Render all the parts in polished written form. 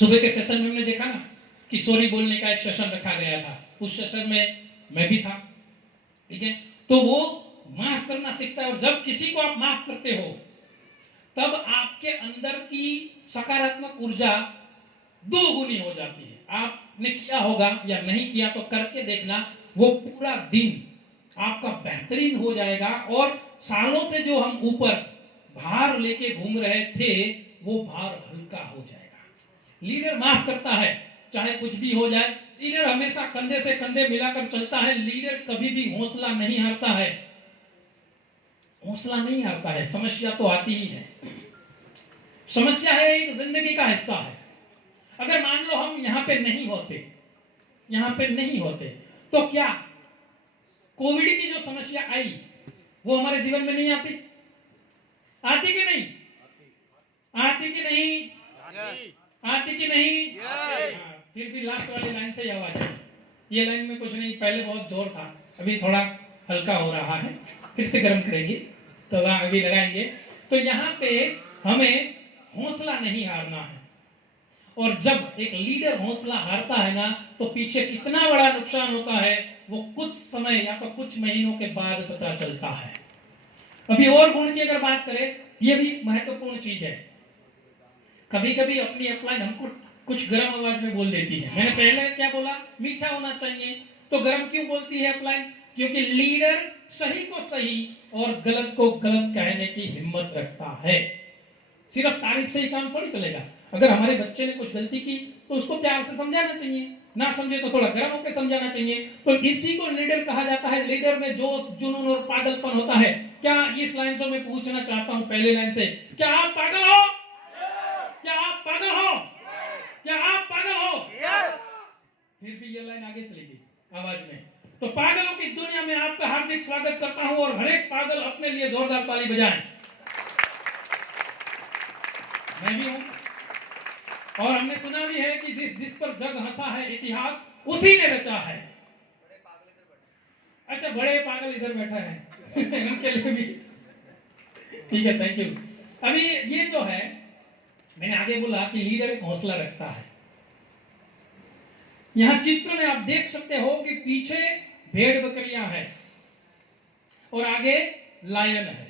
सुबह के सेशन में हमने देखा ना कि सॉरी बोलने का एक सेशन रखा गया था, उस सेशन में मैं भी था, ठीक है। तो वो माफ करना सीखता है, और जब किसी को आप माफ करते हो तब आपके अंदर की सकारात्मक ऊर्जा दो गुनी हो जाती है। आपने किया होगा या नहीं किया तो करके देखना, वो पूरा दिन आपका बेहतरीन हो जाएगा, और सालों से जो हम ऊपर भार लेके घूम रहे थे वो भार हल्का हो जाएगा। लीडर माफ करता है, चाहे कुछ भी हो जाए। लीडर हमेशा कंधे से कंधे मिलाकर चलता है। लीडर कभी भी हौसला नहीं हारता है, हौसला नहीं हारता है। समस्या तो आती ही है, समस्या है एक जिंदगी का हिस्सा है। अगर मान लो हम यहाँ पे नहीं होते तो क्या कोविड की जो समस्या आई वो हमारे जीवन में नहीं आती? आती कि नहीं? आती कि नहीं? आती कि नहीं? फिर भी लास्ट वाली लाइन से ही आवाज है। ये लाइन में कुछ नहीं, पहले बहुत जोर था, अभी थोड़ा हल्का हो रहा है, फिर से गर्म करेंगे तो अभी लगाएंगे। तो यहाँ पे हमें हौसला नहीं हारना है, और जब एक लीडर हौसला हारता है ना तो पीछे कितना बड़ा नुकसान होता है वो कुछ समय या तो कुछ महीनों के बाद पता चलता है। अभी और गुण की अगर बात करें, ये भी महत्वपूर्ण चीज है। कभी कभी अपनी अपलाइन हमको कुछ गर्म आवाज में बोल देती है। मैंने पहले क्या बोला, मीठा होना चाहिए, तो गर्म क्यों बोलती है अपलाइन? क्योंकि लीडर सही को सही और गलत को गलत कहने की हिम्मत रखता है। सिर्फ तारीफ से ही काम थोड़ी चलेगा। अगर हमारे बच्चे ने कुछ गलती की तो उसको प्यार से समझाना चाहिए, ना समझे तो थोड़ा गर्म होकर समझाना चाहिए। तो इसी को लीडर कहा जाता है। लीडर में जोश, जुनून और पागलपन होता है। क्या इस लाइन से मैं पूछना चाहता हूं, पहले लाइन से, क्या आप पागल हो? क्या आप पागल हो? क्या आप पागल हो? फिर भी ये लाइन आगे चलेगी आवाज में। तो पागलों की दुनिया में आपका हार्दिक स्वागत करता हूं, और हर एक पागल अपने लिए जोरदार ताली बजाएं। मैं भी हूं, और हमने सुना भी है कि जिस पर जग हंसा है इतिहास उसी ने रचा है। अच्छा, बड़े पागल इधर बैठा है उनके लिए भी ठीक है, थैंक यू। अभी ये जो है, मैंने आगे बोला कि लीडर एक हौसला रखता है। यहां चित्र में आप देख सकते हो कि पीछे भेड़ बकरियां हैं और आगे लायन है।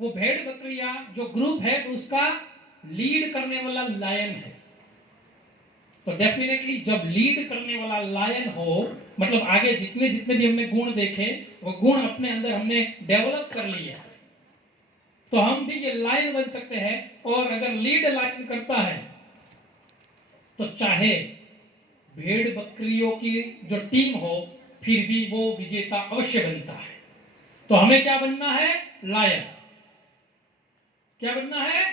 वो भेड़ बकरियां जो ग्रुप है उसका लीड करने वाला लायन है। तो डेफिनेटली जब लीड करने वाला लायन हो, मतलब आगे जितने जितने भी हमने गुण देखे वो गुण अपने अंदर हमने डेवलप कर लिए, तो हम भी ये लायन बन सकते हैं। और अगर लीड लायन करता है तो चाहे भेड़ बकरियों की जो टीम हो फिर भी वो विजेता अवश्य बनता है। तो हमें क्या बनना है? लायन। क्या बनना है?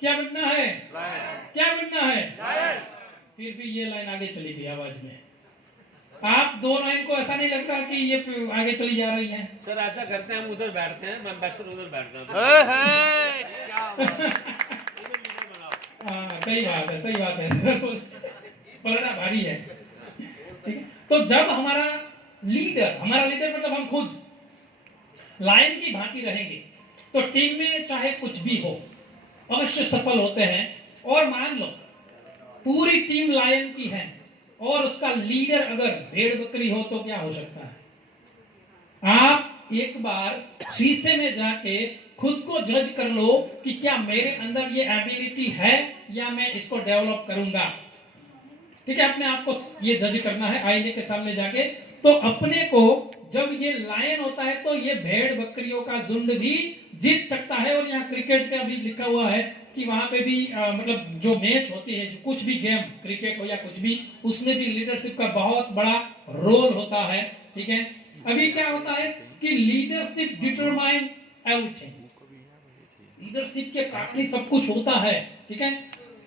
क्या बनना है? क्या बनना है? फिर भी ये लाइन आगे चली गई आवाज में। आप दो लाइन को ऐसा नहीं लगता कि ये आगे चली जा रही है? सर ऐसा करते हैं, हम उधर बैठते हैं, मैं बैठकर उधर बैठता हूँ। हाँ, सही बात है, सही बात है पलड़ा भारी है। तो जब हमारा लीडर मतलब हम खुद लायन की भांति रहेंगे तो टीम में चाहे कुछ भी हो अवश्य सफल होते हैं। और मान लो पूरी टीम लायन की है और उसका लीडर अगर भेड़ बकरी हो तो क्या हो सकता है? आप एक बार शीशे में जाके खुद को जज कर लो कि क्या मेरे अंदर ये एबिलिटी है या मैं इसको डेवलप करूंगा। ठीक है, अपने आप को ये जज करना है आईने के सामने जाके। तो अपने को जब ये लायन होता है तो ये भेड़ बकरियों का झुंड भी जीत सकता है। और यहाँ क्रिकेट का भी लिखा हुआ है कि वहां पे भी मतलब जो मैच होती है, जो कुछ भी गेम, क्रिकेट हो या कुछ भी, उसमें भी लीडरशिप का बहुत बड़ा रोल होता है। ठीक है, अभी क्या होता है कि लीडरशिप डिटरमाइन एवरीथिंग। लीडरशिप के कारण ही सब कुछ होता है। ठीक है,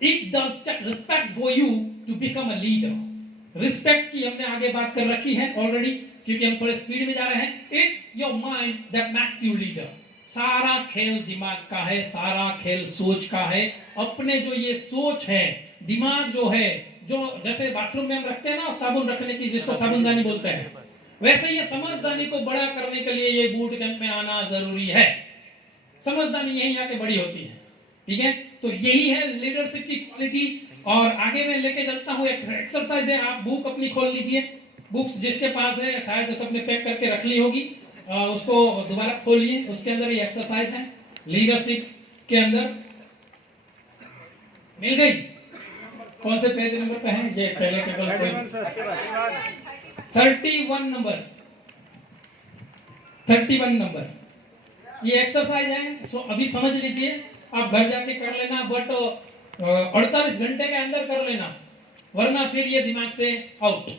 it does take respect for you to become a leader. Respect की हमने आगे बात कर रखी है ऑलरेडी, क्योंकि हम थोड़े स्पीड में जा रहे हैं। It's your mind that makes you leader. सारा खेल दिमाग का है, सारा खेल सोच का है। अपने जो ये सोच है, दिमाग जो है, जो जैसे बाथरूम में हम रखते हैं ना साबुन रखने की, जिसको साबुनदानी बोलते हैं, वैसे ये समझदारी को बड़ा करने के लिए ये बूट कैंप में आना जरूरी है। समझदारी यहीं आके बड़ी होती है। ठीक है, तो यही है लीडरशिप की क्वालिटी। और आगे मैं लेके चलता हूँ, एक्सरसाइज है, आप बुक अपनी खोल लीजिए, बुक्स जिसके पास है शायद सबने पैक करके रख ली होगी, उसको दोबारा खोलिए, उसके अंदर ये एक्सरसाइज है लीडरशिप के अंदर। मिल गई? कौन से पेज नंबर पे है ये? पहले टेबल पे 31 नंबर, 31 नंबर ये एक्सरसाइज है। सो अभी समझ लीजिए, आप घर जाके कर लेना, बट 48 घंटे के अंदर कर लेना, वरना फिर ये दिमाग से आउट।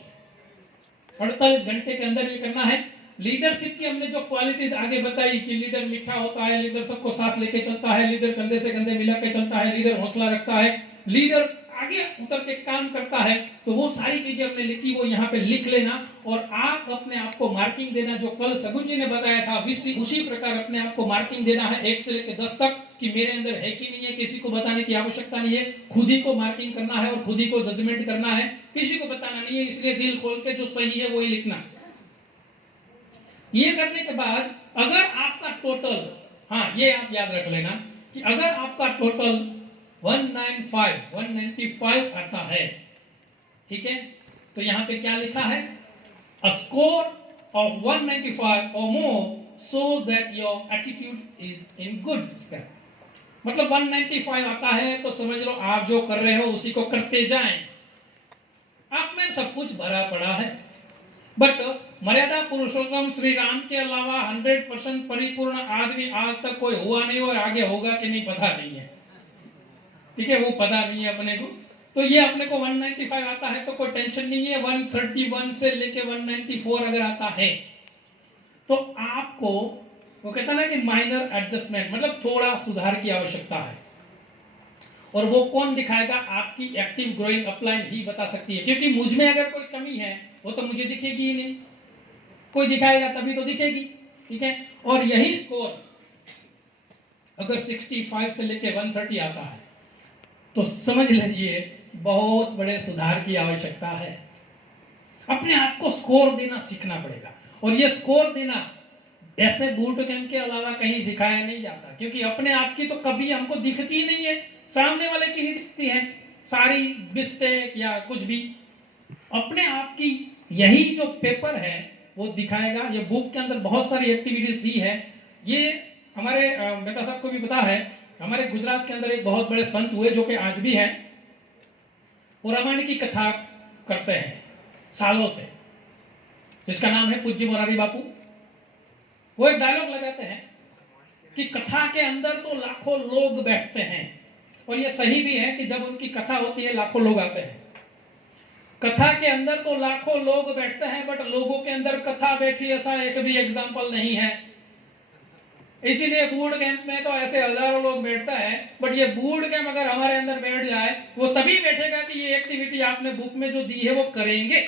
48 घंटे के अंदर ये करना है। लीडरशिप की हमने जो क्वालिटीज आगे बताई कि लीडर मीठा होता है, लीडर सबको साथ लेके चलता है, लीडर कंधे से कंधे मिला के चलता है, लीडर हौसला रखता है, लीडर आगे उतर के काम करता है, तो वो सारी चीजें हमने लिखी, वो यहाँ पे लिख लेना। और आप अपने आप को मार्किंग देना, जो कल सगुन जी ने बताया था उसी प्रकार अपने आप को मार्किंग देना है 1 से लेकर 10 तक, कि मेरे अंदर है कि नहीं है, किसी को बताने की आवश्यकता नहीं है, खुद ही को मार्किंग करना है और खुद ही को जजमेंट करना है, किसी को बताना नहीं है। इसलिए दिल खोल के जो सही है वही लिखना। ये करने के बाद अगर आपका टोटल, हाँ ये आप याद रख लेना कि अगर आपका टोटल 195 आता है, ठीक है, तो यहाँ पे क्या लिखा है? A score of 195 or more shows that your attitude is in good step. मतलब 195 आता है तो समझ लो आप जो कर रहे हो उसी को करते जाएं, आप में सब कुछ भरा पड़ा है। बट मर्यादा पुरुषोत्तम श्री राम के अलावा 100% परिपूर्ण आदमी आज तक कोई हुआ नहीं, और आगे होगा कि नहीं पता नहीं है, ठीक है, वो पता नहीं है अपने को। तो ये अपने को 195 आता है तो कोई टेंशन नहीं है। 131 से लेके 194 अगर आता है तो आपको, वो कहता है ना कि माइनर एडजस्टमेंट, मतलब थोड़ा सुधार की आवश्यकता है। और वो कौन दिखाएगा? आपकी एक्टिव ग्रोइंग अपलाइन ही बता सकती है, क्योंकि मुझ में अगर कोई कमी है वो तो मुझे दिखेगी ही नहीं, कोई दिखाएगा तभी तो दिखेगी, ठीक है। और यही स्कोर अगर 65 से लेके 130 आता है तो समझ लीजिए बहुत बड़े सुधार की आवश्यकता है। अपने आप को स्कोर देना सीखना पड़ेगा, और ये स्कोर देना ऐसे बूट कैंप के अलावा कहीं सिखाया नहीं जाता, क्योंकि अपने आप की तो कभी हमको दिखती ही नहीं है, सामने वाले की ही दिखती है सारी मिस्टेक या कुछ भी। अपने आप की यही जो पेपर है वो दिखाएगा। ये बुक के अंदर बहुत सारी एक्टिविटीज दी है। ये हमारे मेहता साहब को भी पता है, हमारे गुजरात के अंदर एक बहुत बड़े संत हुए जो कि आज भी हैं, वो रामायण की कथा करते हैं सालों से, जिसका नाम है पूज्य मोरारी बापू। वो एक डायलॉग लगाते हैं कि कथा के अंदर तो लाखों लोग बैठते हैं, और ये सही भी है कि जब उनकी कथा होती है लाखों लोग आते हैं। कथा के अंदर तो लाखों लोग बैठते हैं, बट लोगों के अंदर कथा बैठी ऐसा एक भी एग्जाम्पल नहीं है। इसीलिए बूट कैंप में तो ऐसे हजारों लोग बैठता है, बट ये बूट कैंप अगर हमारे अंदर बैठ जाए वो तभी बैठेगा कि ये एक्टिविटी आपने बुक में जो दी है वो करेंगे।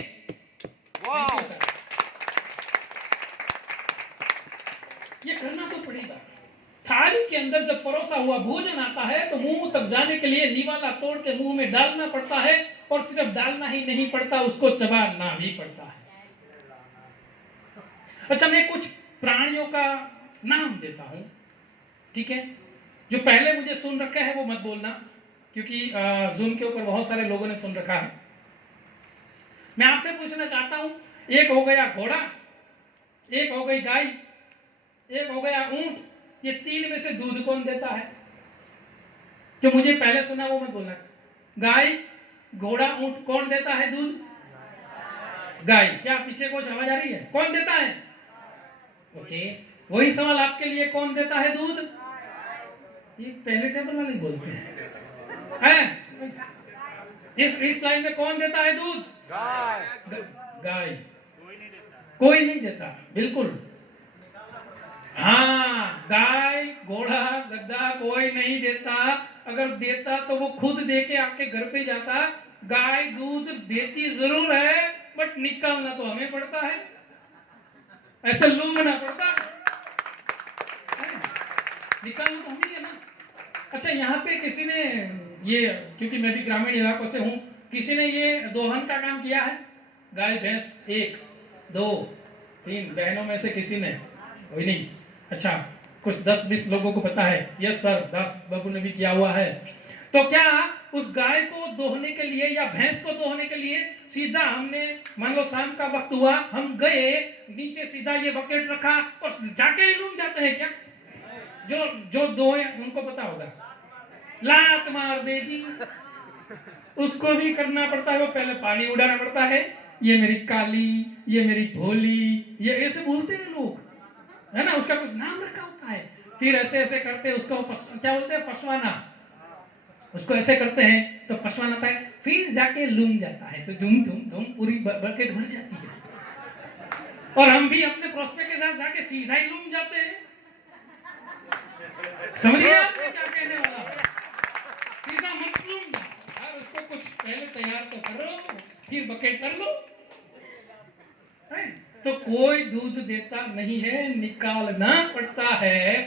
ये करना तो पड़ेगा। थाली के अंदर जब परोसा हुआ भोजन आता है तो मुंह तक जाने के लिए निवाला तोड़ के मुंह में डालना पड़ता है, और सिर्फ डालना ही नहीं पड़ता, उसको चबाना भी पड़ता है। अच्छा, मैं कुछ प्राणियों का नाम देता हूं, ठीक है, जो पहले मुझे सुन रखा है वो मत बोलना, क्योंकि जूम के ऊपर बहुत सारे लोगों ने सुन रखा है। मैं आपसे पूछना चाहता हूं, एक हो गया घोड़ा, एक हो गई गाय, एक हो गया ऊंट, ये तीन में से दूध कौन देता है? जो मुझे पहले सुना वो मत बोलना। गाय, घोड़ा, ऊंट, कौन देता है दूध? गाय। क्या पीछे कुछ आवाज आ रही है? कौन देता है? ओके, वही सवाल आपके लिए, कौन देता है दूध? ये पहले टेबल वाले बोलते हैं। इस लाइन में कौन देता है दूध? गाय। कोई नहीं देता, बिल्कुल। हाँ, गाय, घोड़ा, गधा कोई नहीं देता। अगर देता तो वो खुद दे के आपके घर पे जाता। गाय दूध देती जरूर है, बट निकालना तो हमें पड़ता है, ऐसे लूंघना पड़ता है, निकालना तो हमें है ना। अच्छा, यहाँ पे किसी ने ये, क्योंकि मैं भी ग्रामीण इलाकों से हूँ, किसी ने ये दोहन का काम किया है? गाय भैंस 1 2 3 बहनों में से किसी ने? कोई नहीं। अच्छा, कुछ 10-20 लोगों को पता है, यस सर, दास बाबू ने भी किया हुआ है। तो क्या उस गाय को दोहने के लिए या भैंस को दोहने के लिए सीधा हमने, मान लो शाम का वक्त हुआ, हम गए नीचे, सीधा ये बकेट रखा और जाके ही डूब जाते हैं क्या? जो जो दोहे उनको पता होगा, लात मार देगी, उसको भी करना पड़ता है, वो पहले पानी उड़ाना पड़ता है, ये मेरी काली, ये मेरी भोली, ये ऐसे बोलते हैं लोग, है ना, उसका कुछ नाम रखा होता है। फिर ऐसे ऐसे करते हैं उसको क्या बोलते हैं, पसवाना, उसको ऐसे करते हैं तो पसवान आता है, फिर जाके लूम जाता है, तो धूम धूम धूम पूरी बकेट भर जाती है। और हम भी अपने प्रोस्पेक्ट के साथ जाके सीधा ही लूम जाते हैं। समझिए आपने क्या कहने वाला है, सीधा मत लूम जाओ यार, उसको कुछ पहले तैयार तो करो, फिर बकेट कर लो, है? तो कोई दूध देता नहीं है, निकालना पड़ता है,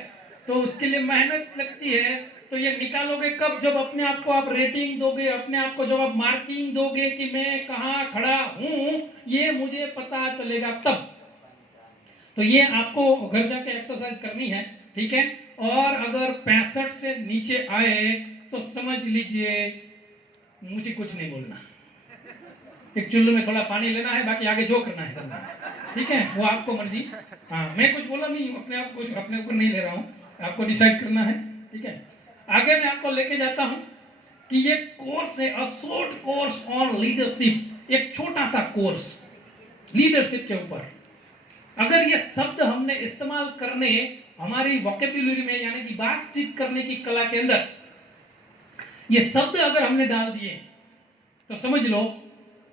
तो उसके लिए मेहनत लगती है। तो ये निकालोगे कब? जब अपने आप को आप रेटिंग दोगे, अपने आप को जब आप मार्किंग दोगे कि मैं कहाँ खड़ा हूं, ये मुझे पता चलेगा तब। तो ये आपको घर जाके एक्सरसाइज करनी है, ठीक है। और अगर 65 से नीचे आए तो समझ लीजिए मुझे कुछ नहीं बोलना, एक चुल्लू में थोड़ा पानी लेना है, बाकी आगे जो करना है करना है, ठीक है, वो आपको मर्जी। हाँ, मैं कुछ बोला नहीं, अपने आप कुछ अपने ऊपर नहीं ले रहा हूँ, आपको डिसाइड करना है, ठीक है। आगे मैं आपको लेके जाता हूँ कि ये कोर्स है, a short course on leadership, एक छोटा सा कोर्स लीडरशिप के ऊपर। अगर ये शब्द हमने इस्तेमाल करने हमारी वोकैब्युलरी में, यानी कि बातचीत करने की कला के अंदर ये शब्द अगर हमने डाल दिए तो समझ लो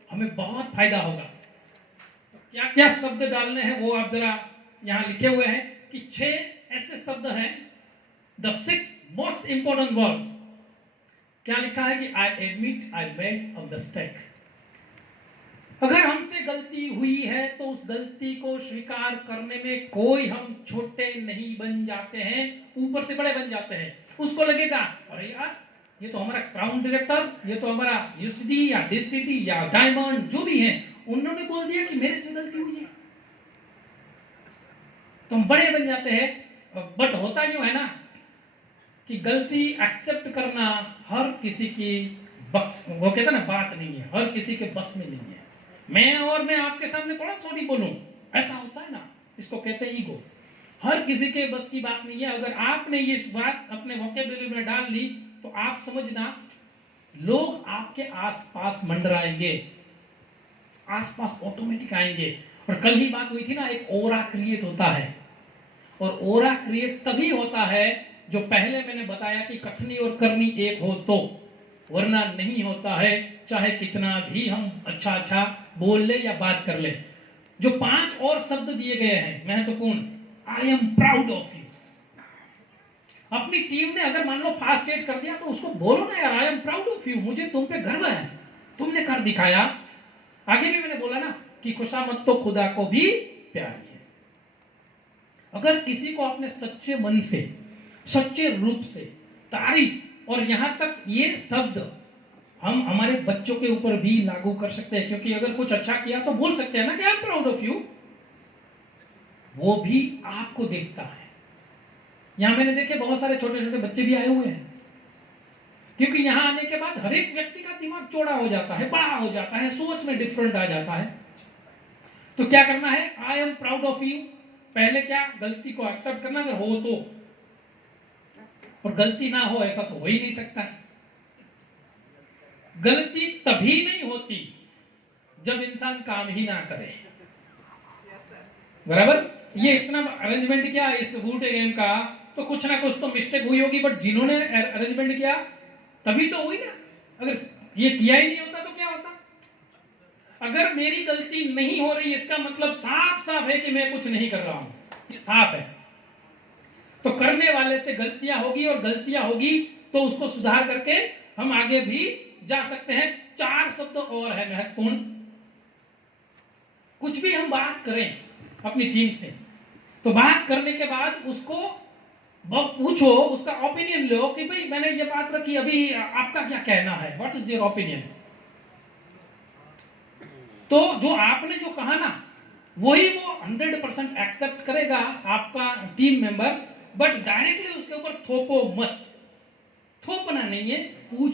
हमें बहुत फायदा होगा। तो क्या क्या शब्द डालने हैं वो आप जरा यहां लिखे हुए हैं कि 6 ऐसे शब्द हैं, द 6 मोस्ट इंपॉर्टेंट वर्ड्स। क्या लिखा है कि I admit I made a mistake. अगर हमसे गलती हुई है तो उस गलती को स्वीकार करने में कोई हम छोटे नहीं बन जाते हैं, ऊपर से बड़े बन जाते हैं। उसको लगेगा अरे यार ये तो हमारा क्राउन डायरेक्टर, ये तो हमारा यूसीडी या डीसीडी या डायमंड जो भी है, उन्होंने बोल दिया कि मेरे से गलती हुई है, तो हम बड़े बन जाते हैं। बट होता यूं है ना कि गलती एक्सेप्ट करना हर किसी की बस, वो कहते हैं ना, बात नहीं है, हर किसी के बस में नहीं है। मैं आपके सामने थोड़ा सॉरी बोलूं, ऐसा होता है ना, इसको कहते हैं ईगो। हर किसी के बस की बात नहीं है। अगर आपने ये बात अपने वोकैब्युलरी में डाल ली तो आप समझना लोग आपके आसपास मंडराएंगे, आसपास ऑटोमेटिक आएंगे। और कल ही बात हुई थी ना, एक ओरा क्रिएट होता है, और ओरा क्रिएट तभी होता है जो पहले मैंने बताया कि कथनी और करनी एक हो तो, वरना नहीं होता है, चाहे कितना भी हम अच्छा अच्छा बोल ले या बात कर ले। जो 5 और शब्द दिए गए हैं महत्वपूर्ण, I am proud of you. अपनी टीम ने अगर मान लो फास्ट एड कर दिया तो उसको बोलो ना यार, I am proud of you, मुझे तुम पे गर्व है, तुमने कर दिखाया। आगे भी मैंने बोला ना कि खुशामद तो खुदा को भी प्यारी है। अगर किसी को अपने सच्चे मन से, सच्चे रूप से तारीफ, और यहां तक ये शब्द हम हमारे बच्चों के ऊपर भी लागू कर सकते हैं, क्योंकि अगर कुछ अच्छा किया तो बोल सकते हैं ना कि I am proud of you, वो भी आपको देखता है। यहां मैंने देखे बहुत सारे छोटे छोटे बच्चे भी आए हुए हैं, क्योंकि यहां आने के बाद हर एक व्यक्ति का दिमाग चौड़ा हो जाता है, बड़ा हो जाता है, सोच में डिफरेंट आ जाता है। तो क्या करना है, I am proud of you. पहले क्या, गलती को एक्सेप्ट करना, अगर हो तो, और गलती ना हो ऐसा तो हो ही नहीं सकता है। गलती तभी नहीं होती जब इंसान काम ही ना करे, बराबर। ये इतना अरेंजमेंट किया इस बूटे गेम का, तो कुछ ना कुछ तो मिस्टेक हुई होगी, बट जिन्होंने अरेंजमेंट किया तभी तो हुई ना। अगर ये किया ही नहीं होता तो क्या होता। अगर मेरी गलती नहीं हो रही, इसका मतलब साफ साफ है कि मैं कुछ नहीं कर रहा हूं, ये साफ है। तो करने वाले से गलतियां होगी, और गलतियां होगी तो उसको सुधार करके हम आगे भी जा सकते हैं। 4 शब्द और है महत्वपूर्ण। कुछ भी हम बात करें अपनी टीम से, तो बात करने के बाद उसको पूछो, उसका ओपिनियन लो कि भाई मैंने ये बात रखी, अभी आपका क्या कहना है, व्हाट इज योर ओपिनियन। तो जो आपने जो कहा ना, वही वो 100% एक्सेप्ट करेगा आपका टीम मेंबर, बट डायरेक्टली उसके ऊपर थोपो मत। थोपना नहीं है, पूछ